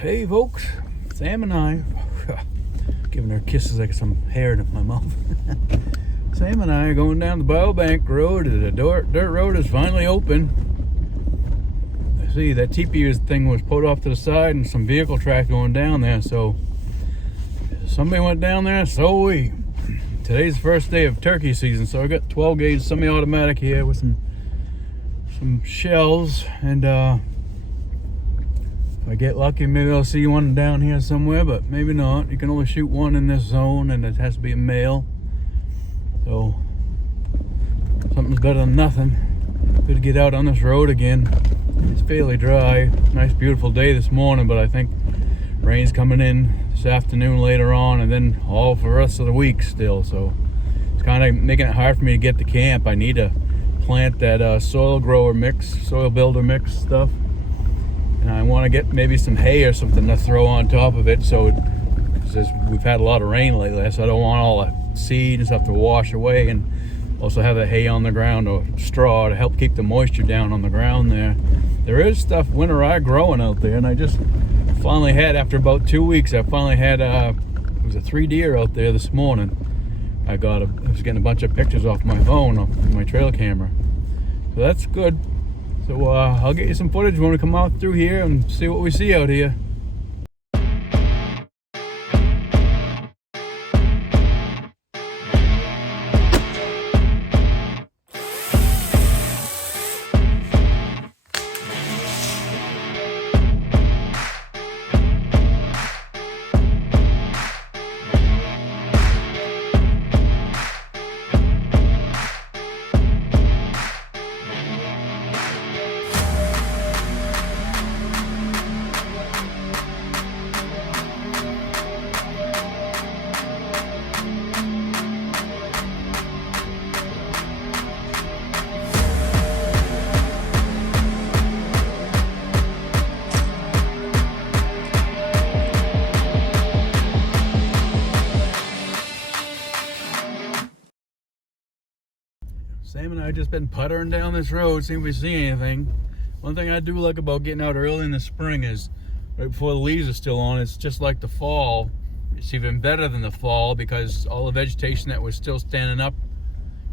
Hey folks, Sam and I, giving her kisses like some hair in my mouth. Sam and I are going down the Bowerbank road. The dirt road is finally open. I see that teepee thing was pulled off to the side and some vehicle track going down there, so somebody went down there, so we. Today's the first day of turkey season, so I got 12 gauge semi-automatic here with some shells, and if I get lucky, maybe I'll see one down here somewhere, but maybe not. You can only shoot one in this zone, and it has to be a male. So something's better than nothing. Good to get out on this road again. It's fairly dry. Nice, beautiful day this morning, but I think rain's coming in this afternoon later on, and then all for the rest of the week still. So it's kind of making it hard for me to get to camp. I need to plant that soil grower mix, soil builder mix stuff. And I want to get maybe some hay or something to throw on top of it, so we've had a lot of rain lately, so I don't want all the seed and stuff to wash away, and also have the hay on the ground or straw to help keep the moisture down on the ground there. There is stuff winter rye growing out there, and I just finally had, after about 2 weeks, I finally had it was a 3 deer out there this morning. I was getting a bunch of pictures off my phone, off my trail camera, so that's good. So I'll get you some footage when we come out through here and see what we see out here. Sam and I have just been puttering down this road, seeing if we see anything. One thing I do like about getting out early in the spring is right before the leaves are still on, it's just like the fall. It's even better than the fall because all the vegetation that was still standing up,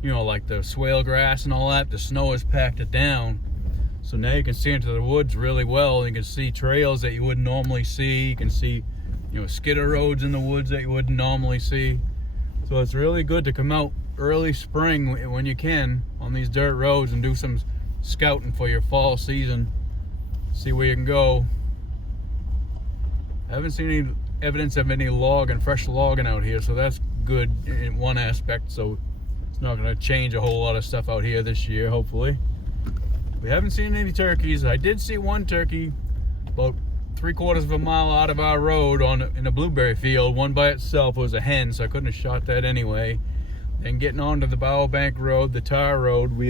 you know, like the swale grass and all that, the snow has packed it down. So now you can see into the woods really well. You can see trails that you wouldn't normally see. You can see, you know, skidder roads in the woods that you wouldn't normally see. So it's really good to come out early spring when you can on these dirt roads and do some scouting for your fall season. See where you can go. I haven't seen any evidence of any fresh logging out here, so that's good in one aspect. So it's not going to change a whole lot of stuff out here this year, hopefully. We haven't seen any turkeys. I did see one turkey about 3/4 of a mile out of our road in a blueberry field. One by itself. It was a hen, so I couldn't have shot that anyway. And getting onto the Bowerbank road, the tar road, we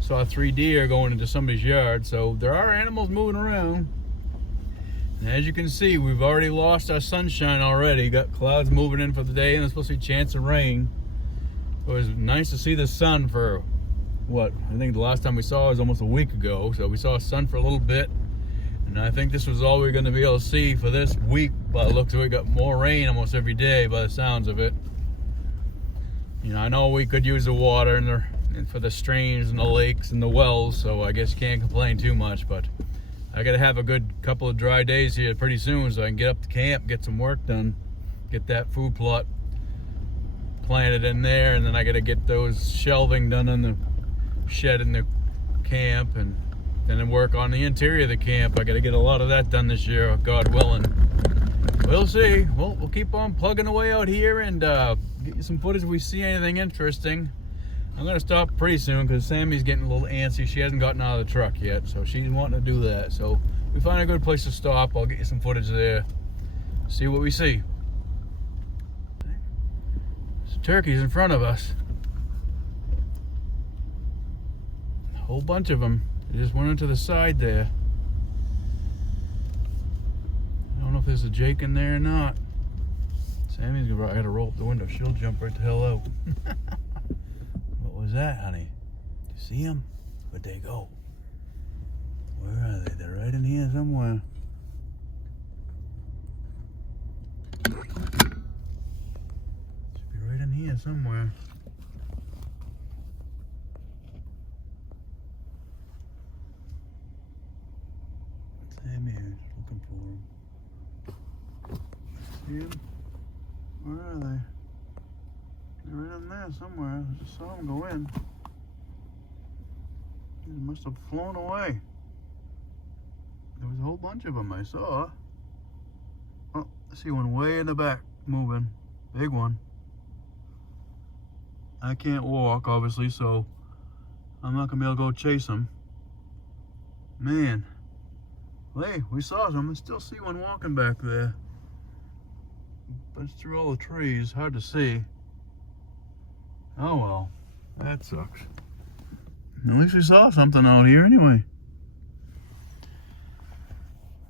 saw 3 deer going into somebody's yard. So there are animals moving around. And as you can see, we've already lost our sunshine already. Got clouds moving in for the day, and there's supposed to be a chance of rain. It was nice to see the sun for what I think the last time we saw it was almost a week ago. So we saw sun for a little bit, and I think this was all we're going to be able to see for this week. But it looks like we got more rain almost every day by the sounds of it. You know, I know we could use the water and for the streams and the lakes and the wells, so I guess you can't complain too much, but I gotta have a good couple of dry days here pretty soon so I can get up to camp, get some work done, get that food plot planted in there, and then I gotta get those shelving done in the shed in the camp, and then work on the interior of the camp. I gotta get a lot of that done this year, God willing. We'll see. We'll keep on plugging away out here and get you some footage if we see anything interesting. I'm going to stop pretty soon because Sammy's getting a little antsy. She hasn't gotten out of the truck yet, so she's wanting to do that. So if we find a good place to stop, I'll get you some footage there. See what we see. There's turkeys in front of us. A whole bunch of them. They just went into the side there. I don't know if there's a Jake in there or not. Sammy's gonna, I gotta roll up the window. She'll jump right the hell out. What was that, honey? You see them? Where'd they go? Where are they? They're right in here somewhere. somewhere. Sam here, looking for him. See him? Where are they? They're right in there somewhere. I just saw them go in. They must have flown away. There was a whole bunch of them I saw. Oh, I see one way in the back moving. Big one. I can't walk, obviously, so I'm not gonna be able to go chase them. Man. Hey, we saw some. I still see one walking back there. But it's through all the trees. Hard to see. Oh well. That sucks. At least we saw something out here anyway.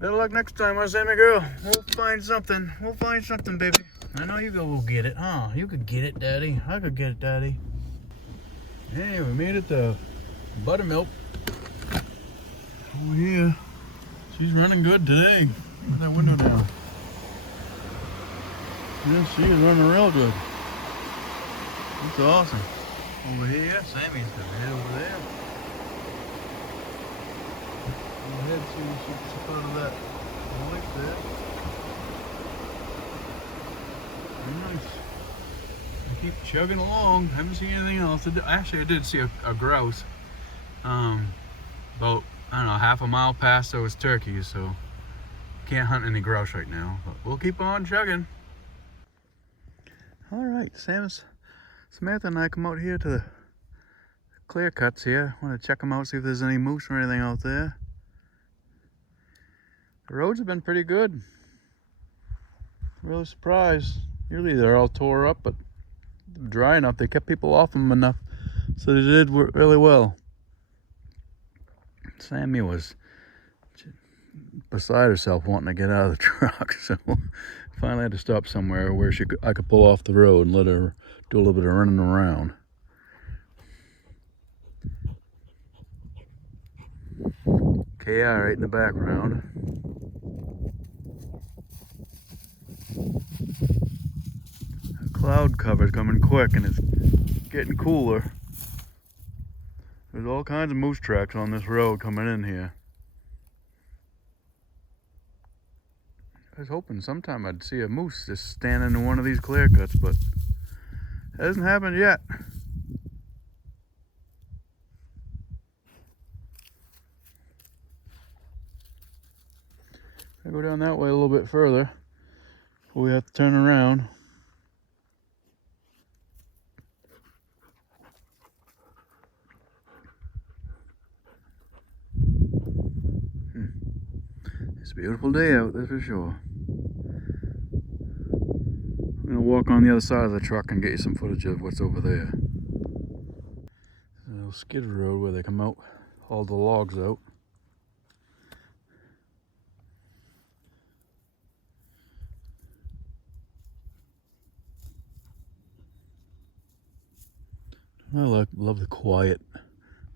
Better luck next time, huh, Sammy girl? We'll find something. We'll find something, baby. I know you go get it, huh? You could get it, Daddy. I could get it, Daddy. Hey, we made it to Buttermilk. Over here. She's running good today. Put that window down. Yeah, she is running real good. That's awesome. Over here, Sammy's gonna head over there. Go ahead, see if she's part of that light there. Very nice. I keep chugging along. Haven't seen anything else. Actually, I did see a grouse. About, I don't know, half a mile past those turkeys, so can't hunt any grouse right now. But we'll keep on chugging. All right, Samantha and I come out here to the clear cuts here. Want to check them out, see if there's any moose or anything out there. The roads have been pretty good. Really surprised. Usually they're all tore up, but dry enough. They kept people off them enough, so they did really well. Sammy was beside herself wanting to get out of the truck, so finally had to stop somewhere where I could pull off the road and let her do a little bit of running around. KI right in the background. The cloud cover's coming quick and it's getting cooler. There's all kinds of moose tracks on this road coming in here. I was hoping sometime I'd see a moose just standing in one of these clear cuts, but it hasn't happened yet. I go down that way a little bit further before we have to turn around. It's a beautiful day out, that's for sure. I'm gonna walk on the other side of the truck and get you some footage of what's over there. There's a little skid road where they come out, haul the logs out. I love the quiet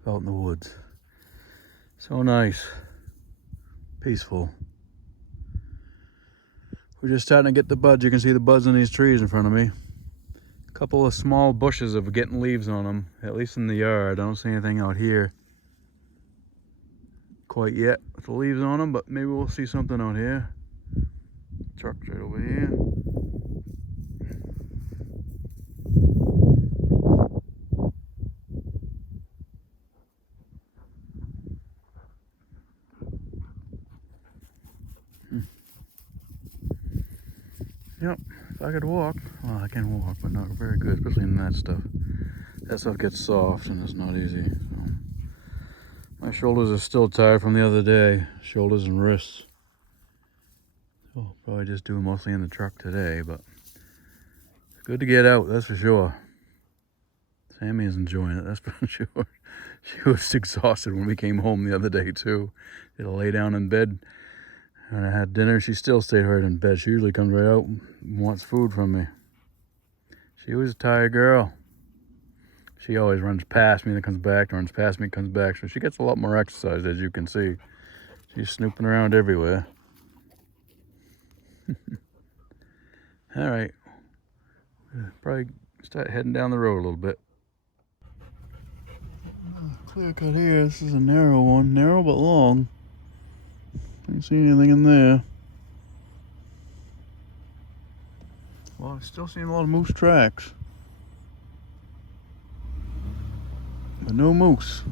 out in the woods. So nice. Peaceful. We're just starting to get the buds. You can see the buds in these trees in front of me. A couple of small bushes of getting leaves on them, at least in the yard. I don't see anything out here quite yet with the leaves on them, but maybe we'll see something out here. Truck's right over here. Yep, if I could walk, well, I can walk, but not very good, especially in that stuff. That stuff gets soft and it's not easy. So. My shoulders are still tired from the other day, shoulders and wrists. So I'll probably just do mostly in the truck today, but it's good to get out, that's for sure. Sammy is enjoying it, that's for sure. She was exhausted when we came home the other day too. She had to lay down in bed. When I had dinner, she still stayed right in bed. She usually comes right out and wants food from me. She was a tired girl. She always runs past me, then comes back, runs past me, comes back. So she gets a lot more exercise, as you can see. She's snooping around everywhere. All right. Probably start heading down the road a little bit. Clear cut here. This is a narrow one. Narrow but long. Didn't see anything in there. Well, I'm still seeing a lot of moose tracks. But no moose.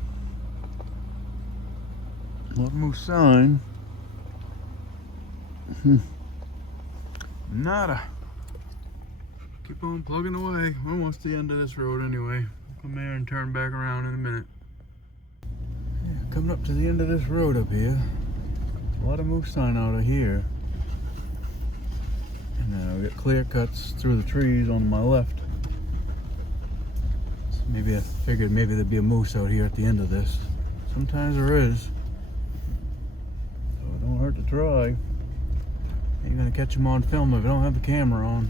A lot of moose sign. Nada. Keep on plugging away. We're almost to the end of this road anyway. Come here and turn back around in a minute. Yeah, coming up to the end of this road up here. A lot of moose sign out of here. And we got clear cuts through the trees on my left. So maybe I figured maybe there'd be a moose out here at the end of this. Sometimes there is. So it don't hurt to try. Ain't gonna catch them on film if I don't have the camera on.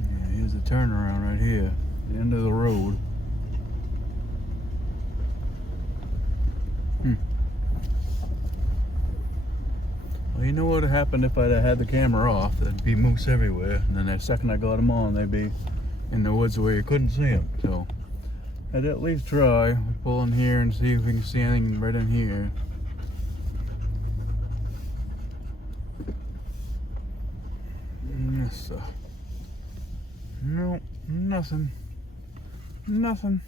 Yeah, here's the turnaround right here. The end of the road. Well, you know what would have happened if I'd have had the camera off? There'd be moose everywhere. And then the second I got them on, they'd be in the woods where you couldn't see them. So I'd at least try. We'll pull in here and see if we can see anything right in here. Yes, nope, nothing. Nothing.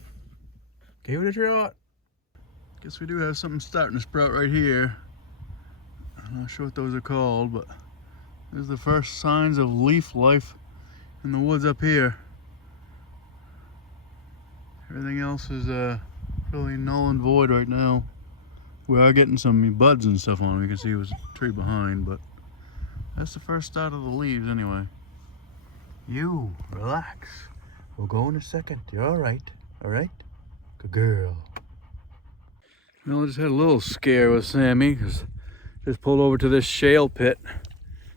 Gave it a shot. Guess we do have something starting to sprout right here. I'm not sure what those are called, but there's the first signs of leaf life in the woods up here. Everything else is really null and void right now. We are getting some buds and stuff on it. You can see it was a tree behind, but that's the first start of the leaves anyway. You, relax. We'll go in a second. You're all right. All right? Good girl. Well, I just had a little scare with Sammy because just pulled over to this shale pit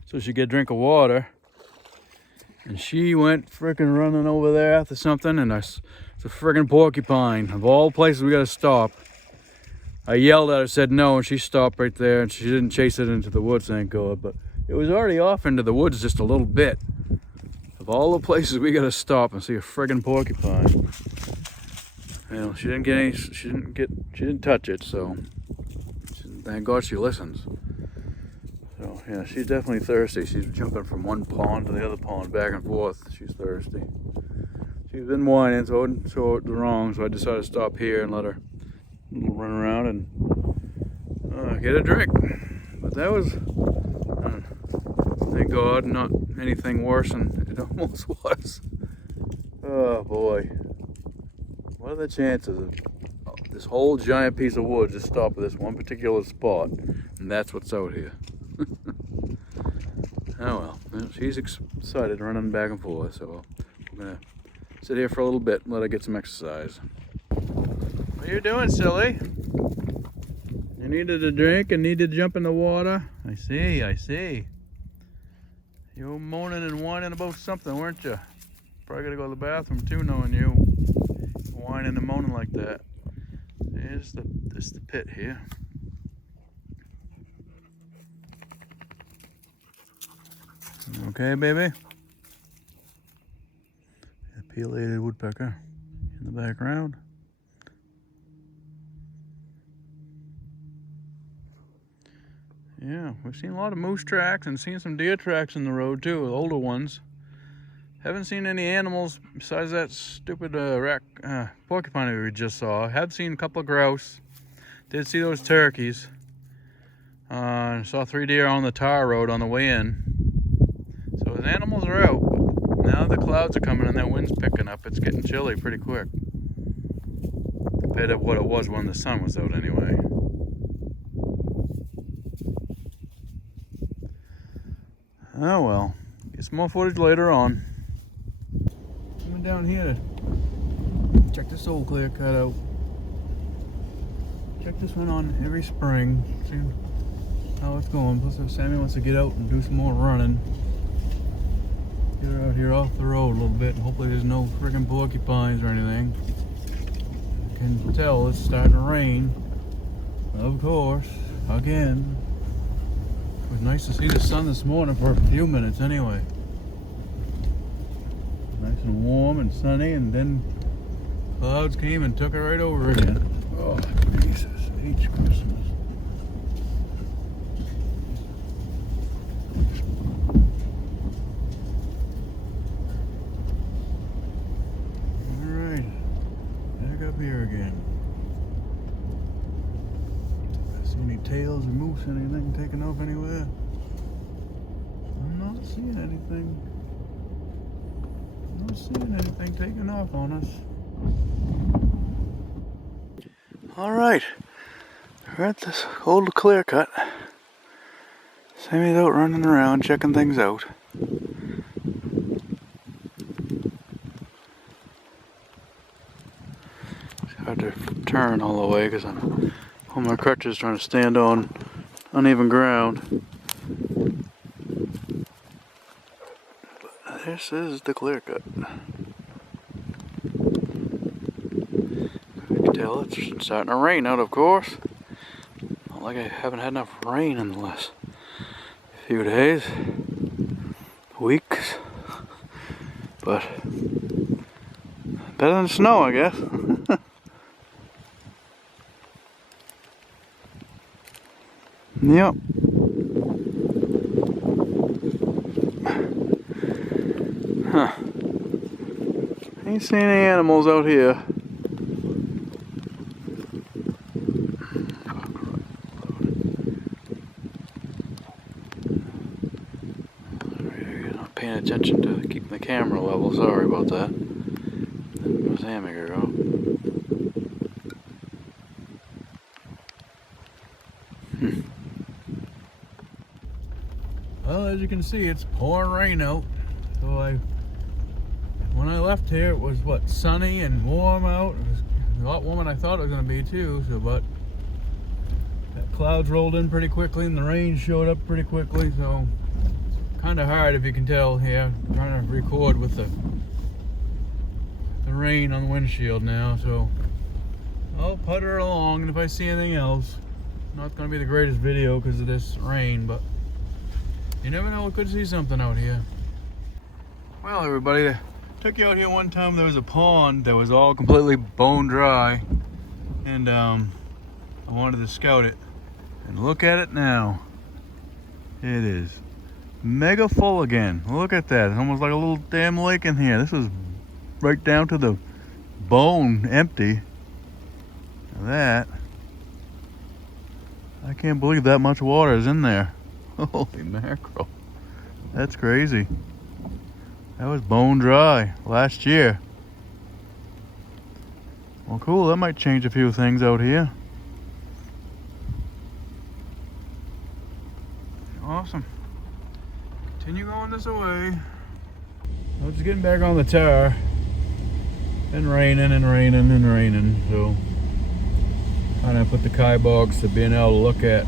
so she could get a drink of water. And she went frickin' running over there after something, and it's a frickin' porcupine. Of all places we gotta stop. I yelled at her, said no, and she stopped right there, and she didn't chase it into the woods, thank God. But it was already off into the woods just a little bit. Of all the places we gotta stop and see a friggin' porcupine. You know, she didn't get any, she didn't touch it, so thank God she listens. So yeah, she's definitely thirsty. She's jumping from one pond to the other pond, back and forth. She's thirsty. She's been whining, so I wouldn't show it wrong, so I decided to stop here and let her run around and get a drink. But that was, thank God, not anything worse than it almost was. Oh boy. What are the chances of this whole giant piece of wood just stop at this one particular spot, and that's what's out here? Oh well, she's excited running back and forth, so I'm gonna sit here for a little bit and let her get some exercise. What are you doing, silly? You needed a drink and needed to jump in the water? I see, I see. You were moaning and whining about something, weren't you? Probably gotta go to the bathroom too, knowing you. Whining and moaning like that. This is the pit here. Okay, baby? A pileated woodpecker in the background. Yeah, we've seen a lot of moose tracks and seen some deer tracks in the road too, older ones. Haven't seen any animals besides that stupid porcupine we just saw. Have seen a couple of grouse. Did see those turkeys. Saw 3 deer on the tar road on the way in. So the animals are out. Now the clouds are coming and that wind's picking up. It's getting chilly pretty quick. Compared to what it was when the sun was out anyway. Oh well. Get some more footage later on. Coming down here to check this old clear cut out. Check this one on every spring. See how it's going. Plus if Sammy wants to get out and do some more running. Get her out here off the road a little bit and hopefully there's no friggin' porcupines or anything. can tell, it's starting to rain. Of course, again. It was nice to see the sun this morning for a few minutes anyway. Nice and warm and sunny, and then clouds came and took it right over again. Oh, Jesus H. Christmas. Alright, back up here again. See any tails or moose, anything taking off anywhere? I'm not seeing anything. I'm not seeing anything taking off on us. Alright, we're at this old clear cut. Sammy's out running around checking things out. It's hard to turn all the way because I'm on my crutches trying to stand on uneven ground. But this is the clear cut. Tell it's starting to rain out, of course. Not like I haven't had enough rain in the last few days, weeks, but better than snow, I guess. Yep. Huh. Ain't seen any animals out here. Paying attention to keeping the camera level. Sorry about that. Where's Sammy go? Well, as you can see, it's pouring rain out. So when I left here, it was what, sunny and warm out. It was a lot warmer than I thought it was going to be too. So, but that clouds rolled in pretty quickly, and the rain showed up pretty quickly. So. Kind of hard, if you can tell here. I'm trying to record with the rain on the windshield now, so I'll putter along, and if I see anything else, not going to be the greatest video because of this rain, but you never know, we could see something out here. Well, everybody, I took you out here one time. There was a pond that was all completely bone dry, and I wanted to scout it, and look at it now. It is mega full again. Look at that. It's almost like a little damn lake in here. This is right down to the bone empty. That, I can't believe that much water is in there. Holy mackerel. That's crazy. That was bone dry last year. Well, cool. That might change a few things out here. Awesome. Continue going this way. I'm just getting back on the tower. Been raining and raining and raining, so trying to put the kybogs to being able to look at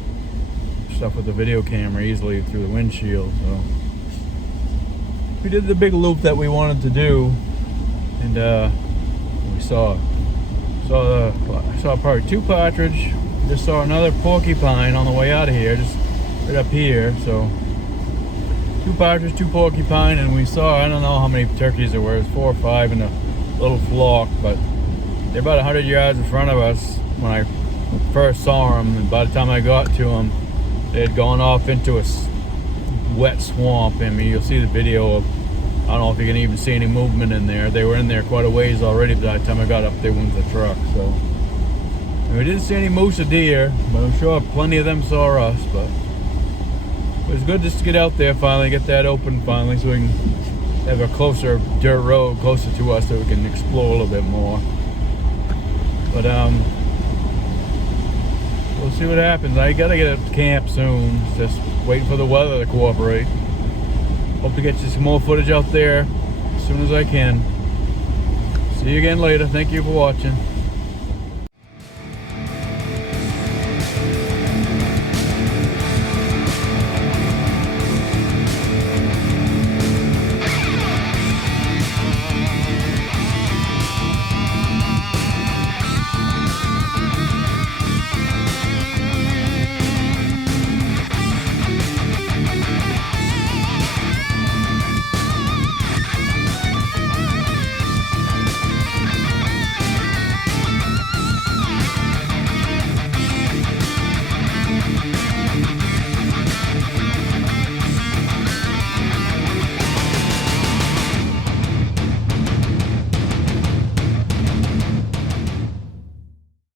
stuff with the video camera easily through the windshield. So we did the big loop that we wanted to do, and we saw probably 2 partridge. Just saw another porcupine on the way out of here, just right up here. So 2 partridge, 2 porcupine, and we saw, I don't know how many turkeys there were. It was 4 or 5 in a little flock, but they're about 100 yards in front of us when I first saw them, and by the time I got to them, they had gone off into a wet swamp. I mean, you'll see the video of, I don't know if you can even see any movement in there. They were in there quite a ways already by the time I got up there with the truck. So, and we didn't see any moose or deer, but I'm sure plenty of them saw us. But it was good just to get out there finally, get that open finally, so we can have a closer dirt road closer to us so we can explore a little bit more. But we'll see what happens. I gotta get up to camp soon. Just waiting for the weather to cooperate. Hope to get you some more footage out there as soon as I can. See you again later. Thank you for watching.